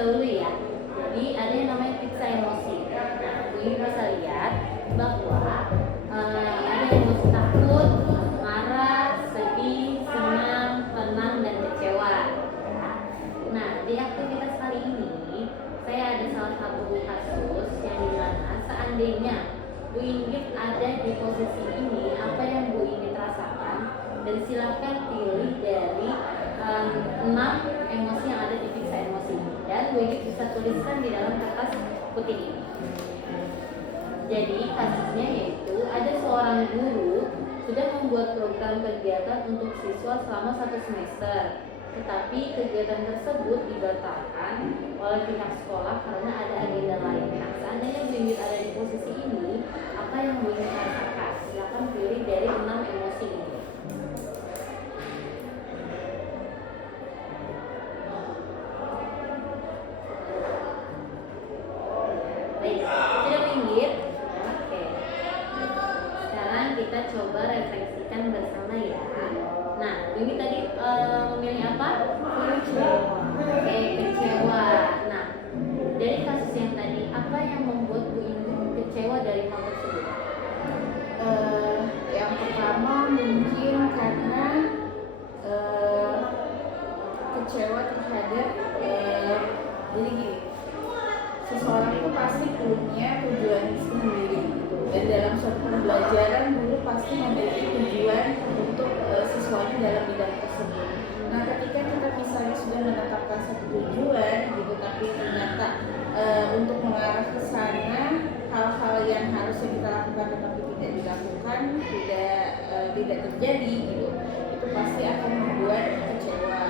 dahulu ya. Jadi ada yang namanya periksa emosi. Nah, ini bisa lihat bahwa ada emosi takut, marah, sedih, senang, tenang, dan kecewa. Ya. Nah, di aktivitas kali ini saya ada salah satu kasus yang dimana seandainya Bu Ingrid ada di posisi ini, apa yang Bu Ingrid rasakan? Dan silakan pilih dari 6 emosi yang ada di periksa emosi, dan Bu Ingrid bisa tuliskan di dalam kertas putih ini. Jadi kasusnya yaitu ada seorang guru sudah membuat program kegiatan untuk siswa selama 1 semester, tetapi kegiatan tersebut dibatalkan oleh pihak sekolah karena ada agenda lain. Nah, seandainya Bu Ingrid ada di posisi ini, apa yang Bu Ingrid rasakan? Silakan pilih dari 6 emosi ini. Baik, sudah Bu Ingrid? Oke. Sekarang kita coba refleksikan bersama ya. Nah, Bu Ingrid tadi memilih apa? Oke, kecewa. Nah, dari kasus yang tadi, apa yang membuat Bu Ingrid kecewa dari hal tersebut? Yang pertama mungkin karena kecewa terhadap jadi gini, seseorang itu pasti punya tujuan sendiri gitu, dan dalam suatu pembelajaran guru pasti memiliki tujuan untuk siswanya dalam bidang tersebut. Nah, ketika kita misalnya sudah menetapkan satu tujuan gitu, tapi ternyata untuk mengarah ke sana hal-hal yang harusnya kita lakukan tetapi tidak dilakukan, tidak terjadi gitu, itu pasti akan membuat kecewa.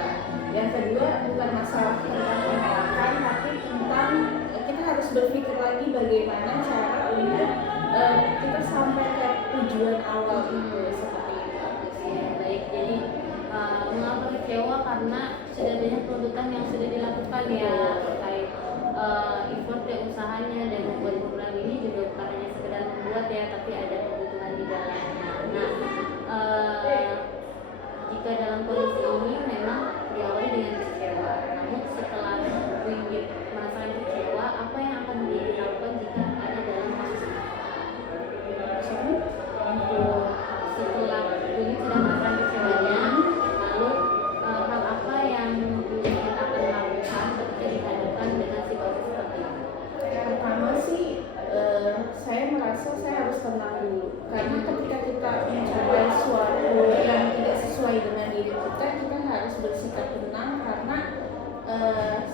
Yang kedua bukan masalah tentang penolakan, tapi tentang kita harus berpikir lagi bagaimana cara untuk kita sampai ke tujuan awal itu, seperti itu. Ya, baik. Jadi mengapa kecewa? Karena sudah banyak tuntutan yang sudah dilakukan ya terkait effort dan usahanya, dan membuat program ini juga bukan hanya sekedar membuat ya, tapi ada kebutuhan di dalamnya. Nah, jika dalam kondisi ini memang diawali dengan kecewa, namun setelah Bu Ingrid merasakan kecewa, apa yang akan dilakukan jika ada dalam kasus ini? Untuk setelah Bu Ingrid sudah merasakan kecewanya, lalu hal apa yang Bu Ingrid akan lakukan ketika dihadapkan dengan situasi seperti ini? Pertama sih saya merasa saya harus tenang dulu, karena ketika kita mencapai sesuatu yang tidak sesuai dengan diri kita harus bersikap tenang, karena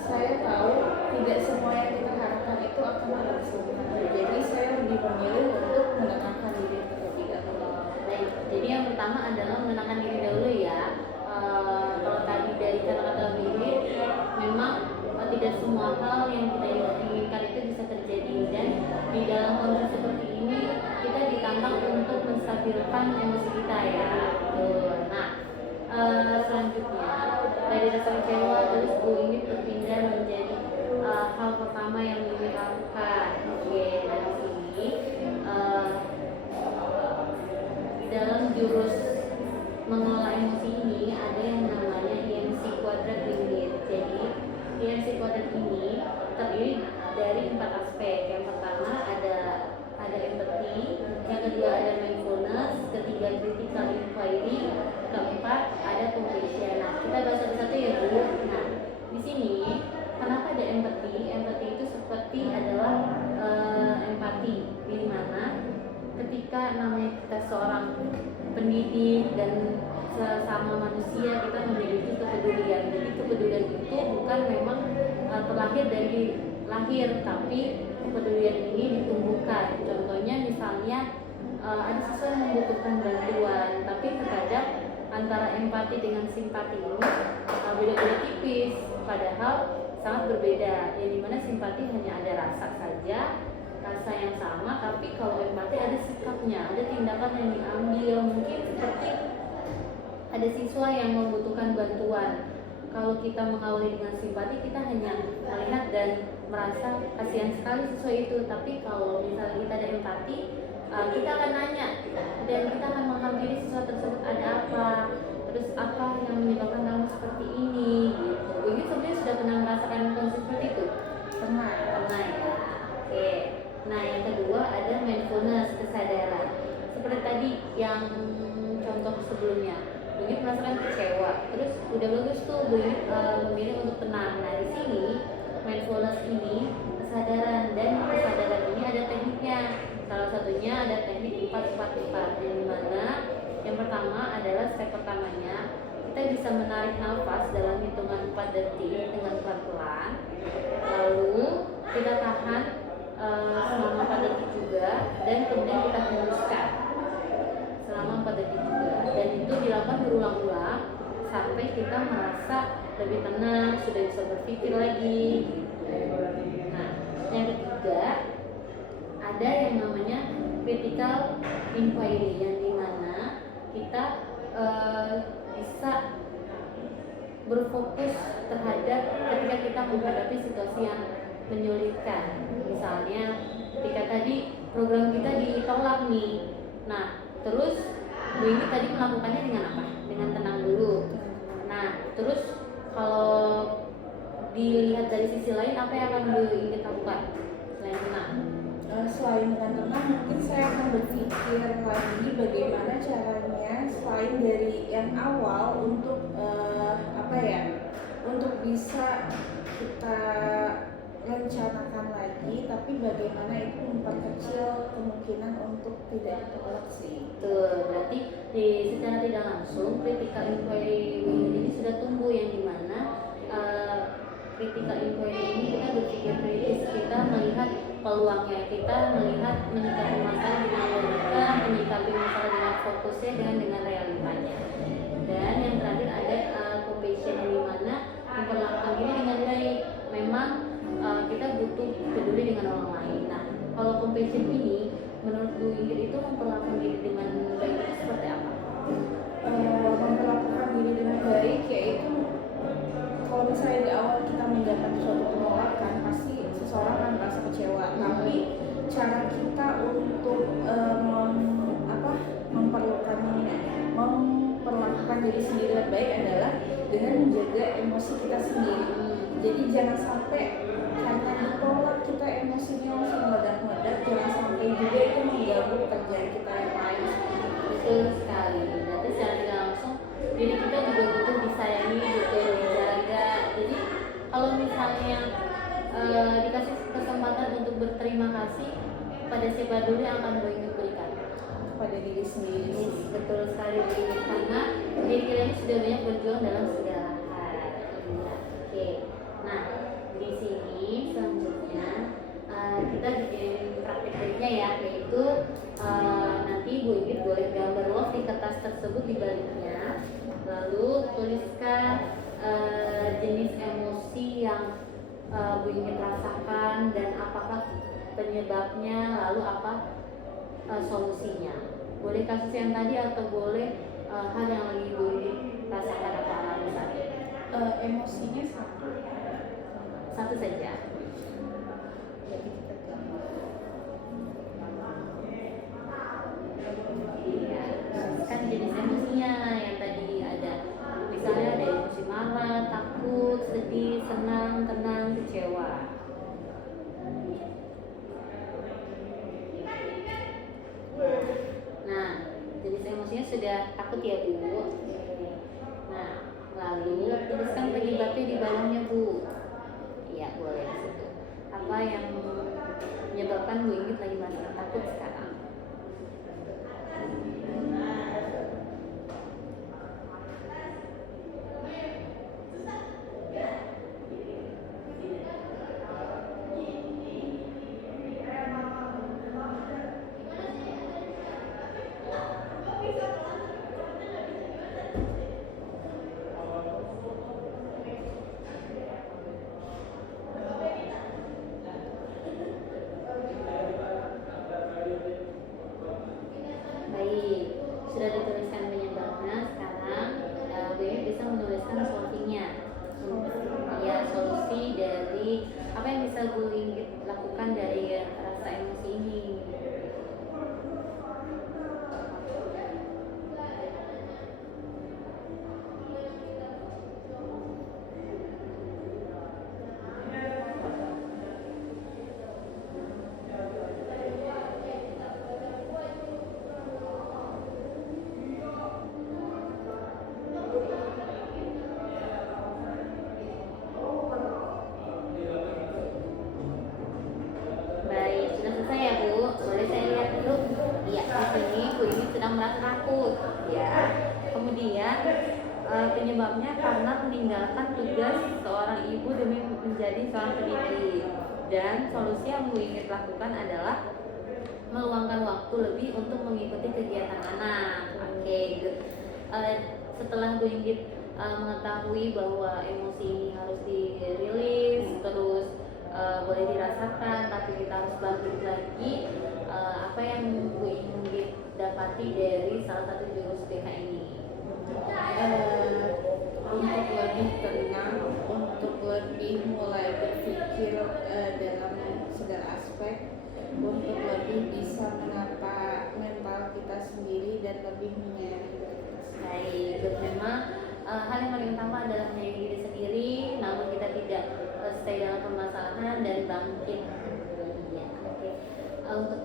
saya tahu tidak semua yang kita harapkan itu akan terlaksana. Jadi saya lebih memilih untuk menenangkan diri terlebih dahulu. Baik, jadi yang pertama adalah menenangkan diri dahulu ya. Kalau tadi dari kata-kata Bu Ingrid, memang tidak semua hal yang kita inginkan itu bisa terjadi, dan di dalam kondisi seperti ini kita ditantang untuk menstabilkan emosi kita ya. Nah, selanjutnya dari rasa kecewa terus Bu Ingrid berpindah menjadi hal pertama yang Bu Ingrid lakukan. Oke, nah di sini di dalam jurus mengelola emosi ini ada yang namanya IMC Quadrat Bu Ingrid. Jadi IMC Quadrat ini terdiri dari 4 aspek. Yang pertama ada empathy, yang kedua ada mindfulness, ketiga critical inquiry, keempat ada compassion. Nah, kita bahas satu-satu ya Bu. Nah, di sini kenapa ada empathy? Empathy itu seperti adalah empati, di mana ketika namanya kita seorang pendidik dan sesama manusia, kita memiliki kepedulian. Jadi kepedulian itu bukan memang terlahir dari lahir, tapi kepedulian ini ditumbuhkan. Contohnya misalnya ada siswa yang membutuhkan bantuan, tapi terkadang antara empati dengan simpati ini beda-beda tipis, padahal sangat berbeda. Yang dimana simpati hanya ada rasa saja, rasa yang sama, tapi kalau empati ada sikapnya, ada tindakan yang diambil. Mungkin seperti ada siswa yang membutuhkan bantuan, kalau kita mengawali dengan simpati, kita hanya melihat dan merasa kasihan sekali siswa itu. Tapi kalau misalnya kita ada empati, kita akan nanya dan kita akan menghampiri siswa tersebut, ada apa, terus apa yang menyebabkan kamu seperti ini gitu. Ini sebenarnya sudah pernah merasakan kondisi seperti itu? memilih untuk tenang. Nah di sini mindfulness ini kesadaran, dan kesadaran ini ada tekniknya. Salah satunya ada teknik 4-4-4, yang dimana yang pertama adalah step pertamanya kita bisa menarik nafas dalam hitungan 4 detik dengan pelan-pelan, lalu kita tahan selama 4 detik juga, dan kemudian kita hembuskan selama 4 detik juga, dan itu dilakukan berulang-ulang sampai kita merasa lebih tenang, sudah bisa berpikir lagi gitu. Nah, yang ketiga ada yang namanya critical inquiry, yang dimana kita bisa berfokus terhadap ketika kita menghadapi situasi yang menyulitkan. Misalnya ketika tadi program kita ditolak nih, nah terus Bu ini tadi melakukannya dengan apa? Dengan tenang dulu. Nah terus kalau dilihat dari sisi lain, apa yang akan Bu ingin lakukan selain tenang? Selain dengan tenang, mungkin saya akan berpikir lagi bagaimana caranya selain dari yang awal untuk untuk bisa kita rencanakan lagi, tapi bagaimana itu memperkecil kemungkinan untuk tidak ditolak sih. Tuh, berarti secara tidak langsung critical inquiry ini sudah tumbuh, yang dimana critical inquiry ini kita berpikir kritis, kita melihat peluangnya, kita melihat menyikapi masalah dengan logika, menyikapi masalah dengan fokusnya dan dengan realitanya. Dan yang terakhir ada compassion, yang dimana memperlakukan diri dengan baik. Memang kita butuh peduli dengan orang lain. Nah, kalau compassion ini menurut Bu Ingrid itu memperlakukan diri dengan baik itu seperti apa? Memperlakukan diri dengan baik yaitu kalau misalnya di awal kita mendapat suatu penolakan, pasti seseorang akan merasa kecewa. Tapi cara kita untuk memperlakukan diri sendiri dengan baik adalah dengan menjaga emosi kita sendiri. Jadi jangan sampai karena ditolak kita emosinya langsung meledak-meledak, jangan sampai juga itu mengganggu pekerjaan kita yang lain. Betul sekali. Berarti secara tidak langsung diri kita juga butuh disayangi, butuh dijaga. Jadi kalau misalnya dikasih kesempatan untuk berterima kasih, pada siapa dulu yang akan Bu Ingrid berikan? Pada diri sendiri. Betul sekali Bu Ingrid, karena diri kita ini sudah banyak berjuang dalam segala hal. Oke. Nah, di sini selanjutnya kita bikin praktik berikutnya ya, yaitu nanti Bu Ingrid boleh gambar love di kertas tersebut di baliknya, lalu tuliskan jenis emosi yang Bu Ingrid rasakan dan apakah penyebabnya, lalu apa solusinya. Boleh kasus yang tadi atau boleh hal yang lagi Bu Ingrid rasakan atau alami saat ini. Emosinya Satu saja. Iya, kan jenis emosinya yang tadi ada. Misalnya ada emosi marah, takut, sedih, senang, tenang, kecewa. Nah, jenis emosinya sudah takut ya Bu. Nah, lalu tuliskan penyebabnya di bawahnya Bu. Iya, boleh di situ. Apa yang menyebabkan Bu Ingrid lagi merasa takut sekarang? penyebabnya karena meninggalkan tugas seorang ibu demi menjadi seorang pendidik. Dan solusi yang Bu Inggit lakukan adalah meluangkan waktu lebih untuk mengikuti kegiatan anak. Oke, good. Setelah Bu Inggit mengetahui bahwa emosi ini harus dirilis, terus boleh dirasakan, tapi kita harus bangkit lagi. Apa yang Bu Inggit dapati dari salah satu jurus BK ini? Untuk lebih tenang, untuk lebih mulai berpikir dalam segala aspek, untuk lebih bisa menata mental kita sendiri dan lebih menyayangi diri kita sendiri. Baik, memang hal yang paling utama adalah menyayangi diri sendiri, namun kita tidak stay dalam permasalahan dan bangkit. Ya, oke. Untuk